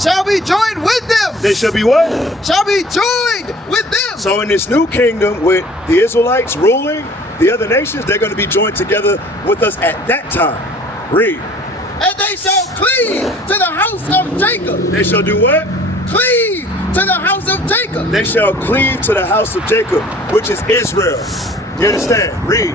Shall be joined with them. They shall be what? Shall be joined with them. So in this new kingdom with the Israelites ruling, the other nations, they're going to be joined together with us at that time. Read. And they shall cleave to the house of Jacob. They shall do what? Cleave to the house of Jacob. They shall cleave to the house of Jacob, which is Israel. You understand? Read.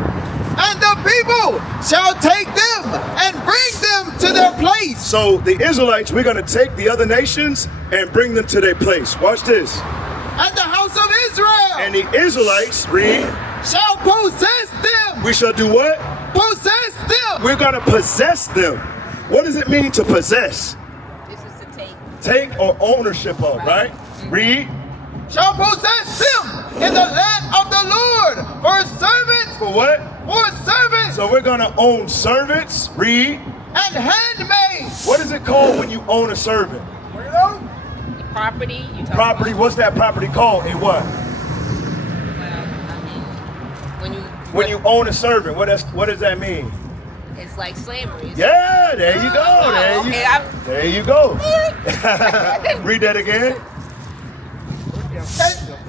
And the people shall take them and bring them to their place. So the Israelites, we're going to take the other nations and bring them to their place. Watch this. And the house of Israel. And the Israelites, read. Shall possess them. We shall do what? Possess them. We're going to possess them. What does it mean to possess? This is to take. Take or ownership of, right? Read. Shall possess them in the land of the Lord for servants. For what? For servants. So we're going to own servants. Read. And handmaids. What is it called when you own a servant? Property. Property. What's that property called? A what? When you own a servant, what does that mean? It's like slavery. Yeah, there you go. There you go. Read that again.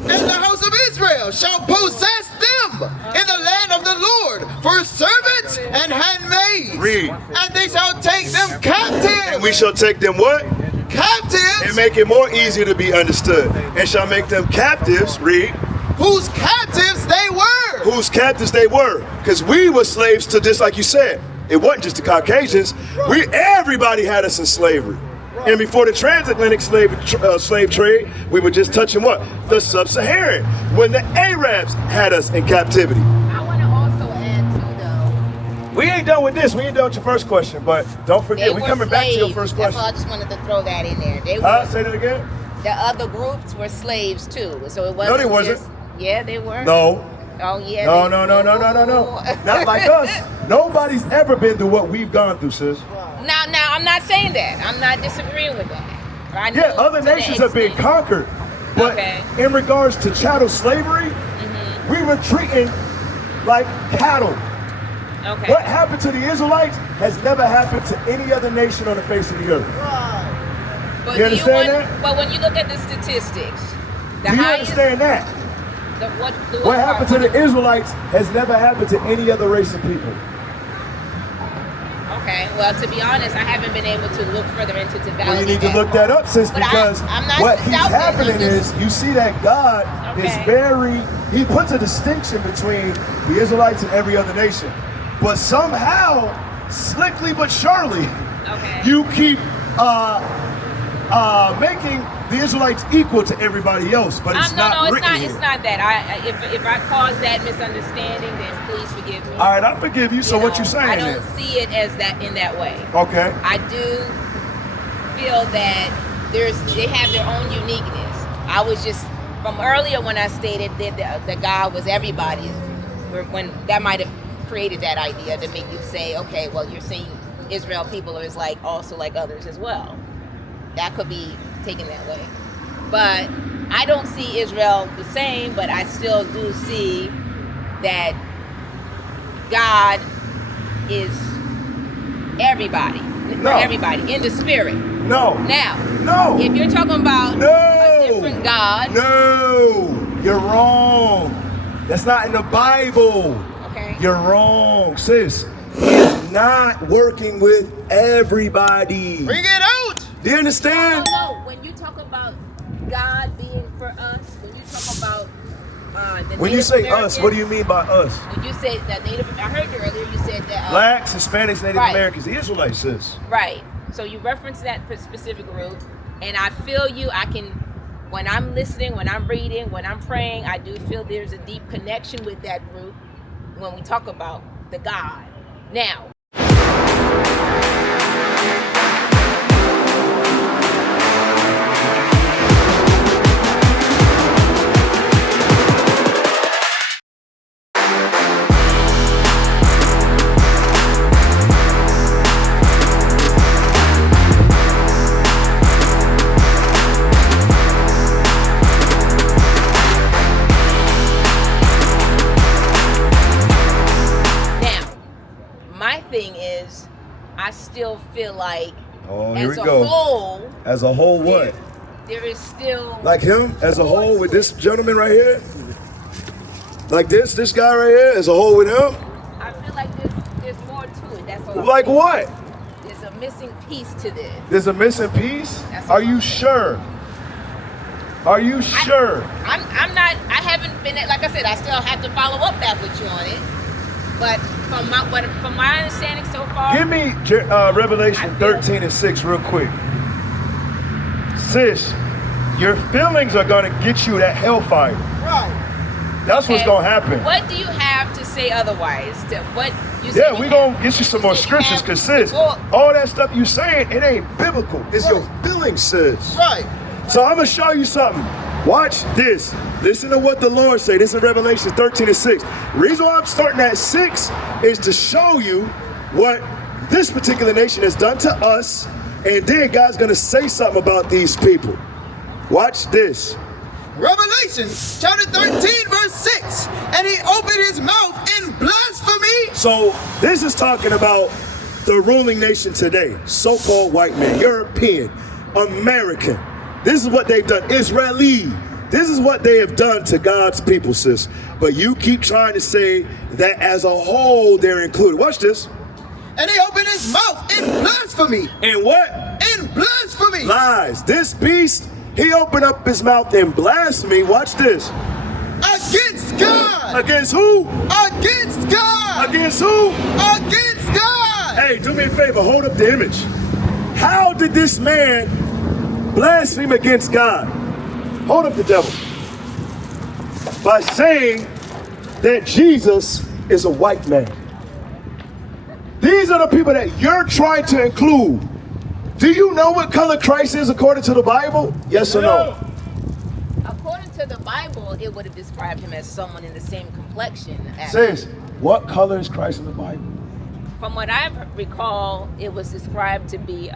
And the house of Israel shall possess them in the land of the Lord for servants and handmaids. Read. And they shall take them captive. And we shall take them what? Captives. And make it more easier to be understood. And shall make them captives. Read. Whose captives they were. Whose captives they were. Because we were slaves to, just like you said, it wasn't just the Caucasians. Everybody had us in slavery. And before the transatlantic slave trade, we were just touching what? The sub-Saharan. When the Arabs had us in captivity. I want to also add too, though. We ain't done with this. We ain't done with your first question, but don't forget, we're coming back to your first That's question. all. I just wanted to throw that in there. They were, Say that again? the other groups were slaves too, so it wasn't. No, they wasn't. Yeah, they were. No. Oh yeah. No. Not like us. Nobody's ever been through what we've gone through, sis. Now, I'm not saying that. I'm not disagreeing with that. I know Yeah, other to that nations have been extent. conquered. But Okay. in regards to chattel slavery, we were treating like cattle. Okay. What happened to the Israelites has never happened to any other nation on the face of the earth. But You understand that? But when you look at the statistics, the Do you highest. understand that? What happened to the Israelites has never happened to any other race of people. Okay, well, to be honest, I haven't been able to look further into to validate Well, you need to that look that up, sis, But because I'm not what keeps doubting, happening I'm just- is you see that God is Okay. he puts a distinction between the Israelites and every other nation. But somehow, slickly but surely, Okay. you keep making the Israelites equal to everybody else, but it's not it's written not. here. It's not that. If I caused that misunderstanding, then please forgive me. All right, I forgive you. So what you know, saying I don't then? see it as that in that way. Okay. I do feel that they have their own uniqueness. I was just from earlier when I stated that God was everybody's. When that might have created that idea to make you say, okay, well, you're saying Israel people is like also like others as well. That could be taken that way. But I don't see Israel the same, but I still do see that God is everybody. No. Everybody in the spirit. No. Now, No. if you're talking about No. a different God, No. You're wrong. That's not in the Bible. okay. You're wrong, sis. He's not working with everybody. Bring it out. Do you understand? No. When you talk about God being for us, when you talk about the When you Native say Americans, us, what do you mean by us? When you say that I heard you earlier. You said that Blacks, Hispanics, Native Right. Americans, the Israelites, sis. Right. So you reference that specific group, and I feel you. I can, when I'm listening, when I'm reading, when I'm praying, I do feel there's a deep connection with that group when we talk about the God. Now. My thing is, I still feel like Here as we a go. whole, As a whole, what? there is still Like him, as a whole, with this gentleman right here? Like this guy right here, as a whole with him? I feel like there's more to it. That's all. Like what? There's a missing piece to this. There's a missing piece? That's Are all. you sure? Are you sure? I'm not. I haven't been. Like I said, I still have to follow up back with you on it. But from my understanding so far, Give me Revelation 13 and 6 real quick. Sis, your feelings are going to get you that hellfire. Right. That's what's okay, going to happen. What do you have to say otherwise? To what you said Yeah, you we're have- going to get you some more said you scriptures have- because, sis, Well, all that stuff you saying, it ain't biblical. It's your feelings, sis. Right. So I'm going to show you something. Watch this. Listen to what the Lord say. This is Revelation 13 and 6. The reason why I'm starting at 6 is to show you what this particular nation has done to us, and then God's going to say something about these people. Watch this. Revelation chapter 13 verse 6. And he opened his mouth in blasphemy. So this is talking about the ruling nation today. So-called white man, European, American. This is what they've done. Israeli. This is what they have done to God's people, sis. But you keep trying to say that as a whole they're included. Watch this. And he opened his mouth in blasphemy. And what? In blasphemy. Lies. This beast, he opened up his mouth in blasphemy. Watch this. Against God. Against who? Against God. Against who? Against God. Hey, do me a favor. Hold up the image. How did this man blaspheme against God? Hold up the devil. By saying that Jesus is a white man. These are the people that you're trying to include. Do you know what color Christ is according to the Bible? Yes or no? according to the Bible, it would have described him as someone in the same complexion. Sis, what color is Christ in the Bible? From what I recall, it was described to be,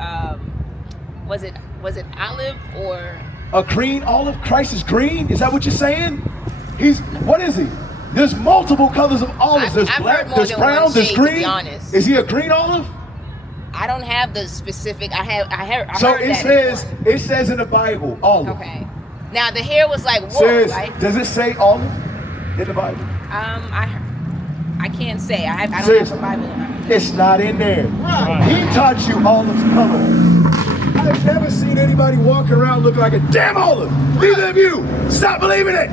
was it olive or? A green olive? Christ is green? Is that what you're saying? What is he? There's multiple colors of olives. There's I've black, heard more there's than brown, one there's shade, green. to be honest. Is he a green olive? I don't have the specific. I heard So that it says in the Bible, olive. Okay. Now the hair was like wool, Says, right? does it say olive in the Bible? I can't say. I don't Sis, have a Bible in my it's not in there. He taught you olive color. I've never seen anybody walking around looking like a damn olive. Neither of you. Stop believing it.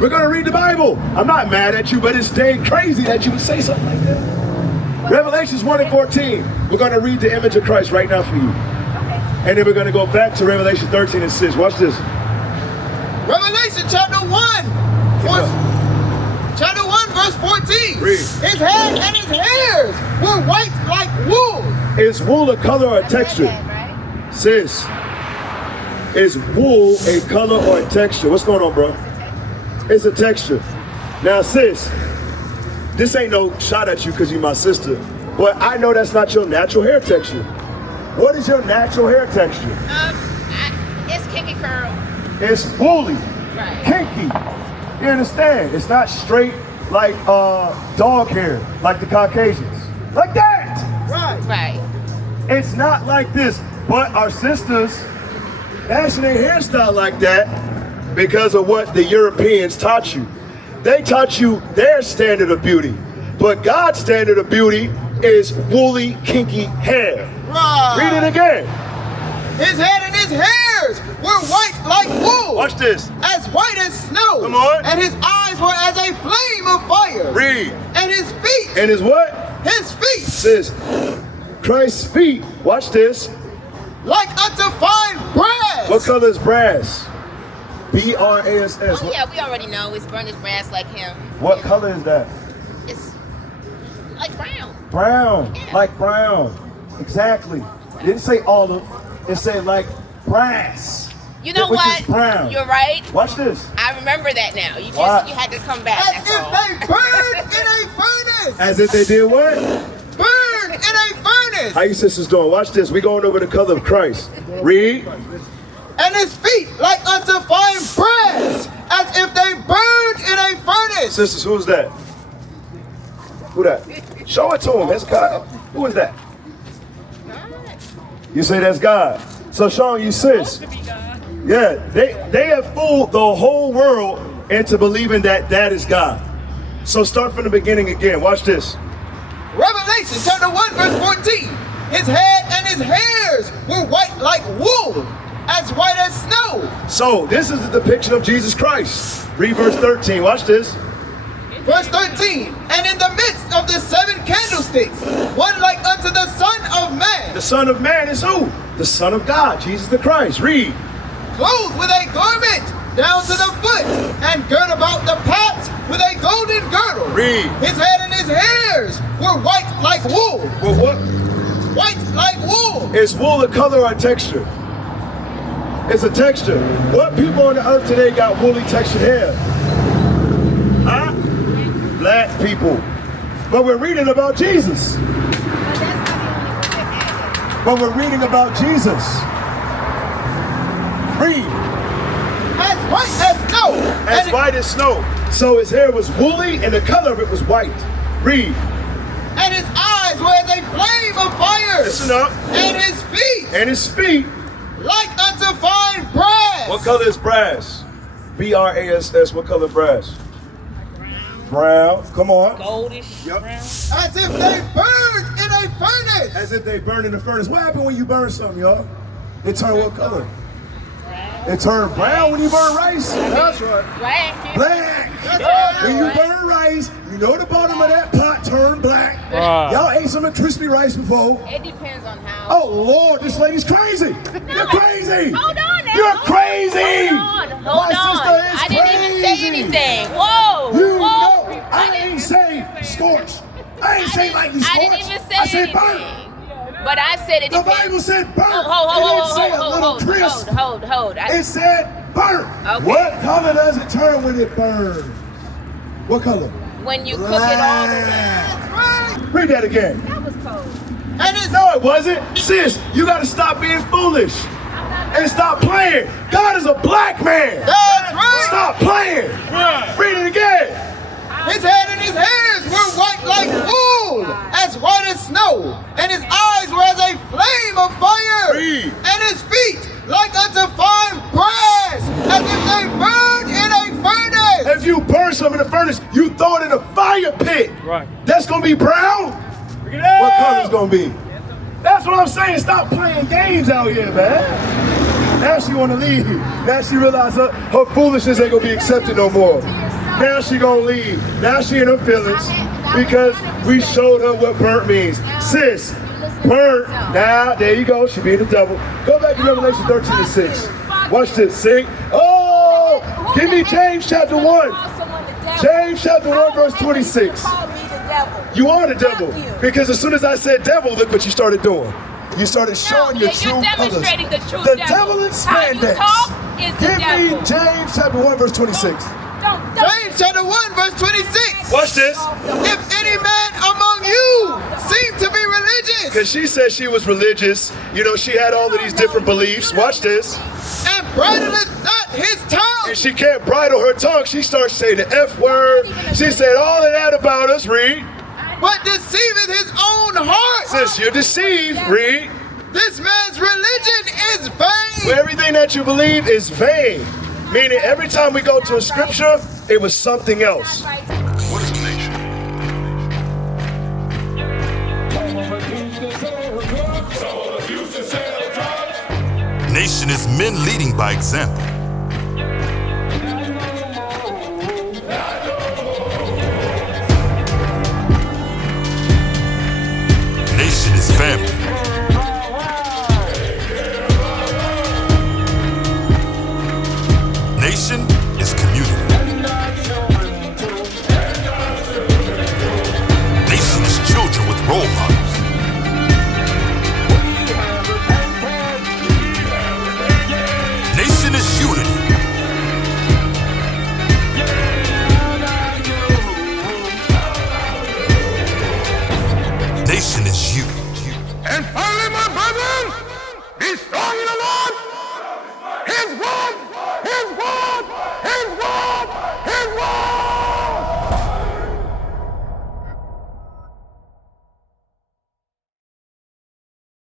We're going to read the Bible. I'm not mad at you, but it's dang crazy that you would say something like that. Revelations 1 and 14. We're going to read the image of Christ right now for you. And then we're going to go back to Revelation 13 and 6. Watch this. Revelation chapter 1. Chapter 1 verse 14. Read. His head and his hairs were white like wool. Is wool a color or a texture? right? Sis, is wool a color or a texture? What's going on, bro? It's a texture. Now, sis, this ain't no shot at you because you're my sister, but I know that's not your natural hair texture. What is your natural hair texture? It's kinky curl. It's woolly, Right. kinky. You understand? It's not straight like dog hair, like the Caucasians. Like that! Right. It's not like this, but our sisters fashion their hairstyle like that because of what the Europeans taught you. They taught you their standard of beauty, but God's standard of beauty is woolly, kinky hair. Right. Read it again. His head and his hairs were white like wool. Watch this. As white as snow. Come on. And his eyes were as a flame of fire. Read. And his feet. And his what? His feet. Sis, Christ's feet, watch this. Like unto fine brass. What color is brass? B-R-A-S-S. Oh yeah, we already know it's burnished brass like him. What color is that? It's like brown. Brown, Yeah. like brown. Exactly. It didn't say olive, it said like brass. You know which what? Is brown. You're right. Watch this. I remember that now. You Why? just you had to come back. As That's if all. they burned in a furnace. As if they did what? Burned in a furnace. How you sisters doing? Watch this. We going over the color of Christ. Read. And his feet like unto fine brass. As if they burned in a furnace. Sisters, who's that? Who that? Show it to him. That's God. Who is that? You say that's God. So Sean, you sis. Yeah, they have fooled the whole world into believing that that is God. So start from the beginning again. Watch this. Revelation chapter 1 verse 14. His head and his hairs were white like wool, as white as snow. So this is the depiction of Jesus Christ. Read verse 13. Watch this. Verse 13. And in the midst of the 7 candlesticks, one like unto the Son of Man, The Son of Man is who? The Son of God, Jesus the Christ. Read. clothed with a garment down to the foot, and girt about the paps with a golden girdle. Read. His head and his hairs were white like wool. Well, what? White like wool. Is wool a color or a texture? It's a texture. What people on the earth today got woolly textured hair? Huh? Black people. But we're reading about Jesus. But we're reading about Jesus. Read. As white as snow. As white as snow. So his hair was woolly and the color of it was white. Read. And his eyes were as a flame of fire. Listen up. And his feet And his feet. like unto fine brass. What color is brass? B-R-A-S-S. What color brass? Brown. Come on. Goldish. Yep. Brown. As if they burned in a furnace. As if they burned in the furnace. What happened when you burn something, y'all? It turned what color? It turned brown when you burn rice. That's right. Black. Black. When you burn rice, you know the bottom of that pot turned black. Right. Y'all ate some of the crispy rice before. It depends on how. Oh Lord, this lady's crazy. You're crazy. Hold on now. You're crazy. Hold on. My sister is I didn't even say crazy. anything. Whoa. You Whoa. know, I ain't say scorch. I ain't say lightly I scorch. didn't even say I said anything. burn. But I said it The depends. Bible said burn. Hold, It didn't say a little crisp. hold. It said burn. Okay. What color does it turn when it burns? What color? When you cook it all the way. Black. Read that again. That was cold. And his No, it wasn't. Sis, you gotta stop being foolish and stop playing. God is a black man. That's right. Stop playing. Read it again. His head and his hairs were white like wool, as white as snow, and his eyes were as a flame of fire, Read. and his feet like unto fine brass, as if they burned in a furnace. If you burn burn something in the furnace, you throw it in a fire pit. Right. That's gonna be brown? What color's gonna be? That's what I'm saying. Stop playing games out here, man. Now she wanna leave. Now she realized her foolishness ain't gonna be accepted no more. Now she gonna leave. Now she in her feelings because we showed her what burnt means. Sis, burnt. Now, there you go. She being the devil. Go back to Revelation 13:6. Watch this. Sing. Oh, give me James chapter 1. James chapter 1 verse 26. You are the devil. Because as soon as I said devil, look what you started doing. You started showing your true colors. The devil in spandex. Give me James chapter 1 verse 26. James chapter 1 verse 26. Watch this. If any man among you seem to be religious, Because she said she was religious. You know, she had all of these different beliefs. Watch this. and bridleth not his tongue, And she can't bridle her tongue. She starts saying the F word. She said all of that about us. Read. but deceiveth his own heart, Sis, you're deceived. Read. this man's religion is vain. Where everything that you believe is vain. Meaning every time we go to a scripture, it was something else. What is a nation? Nation is men leading by example. Nation is family. Nation is community. Nation is children with role models.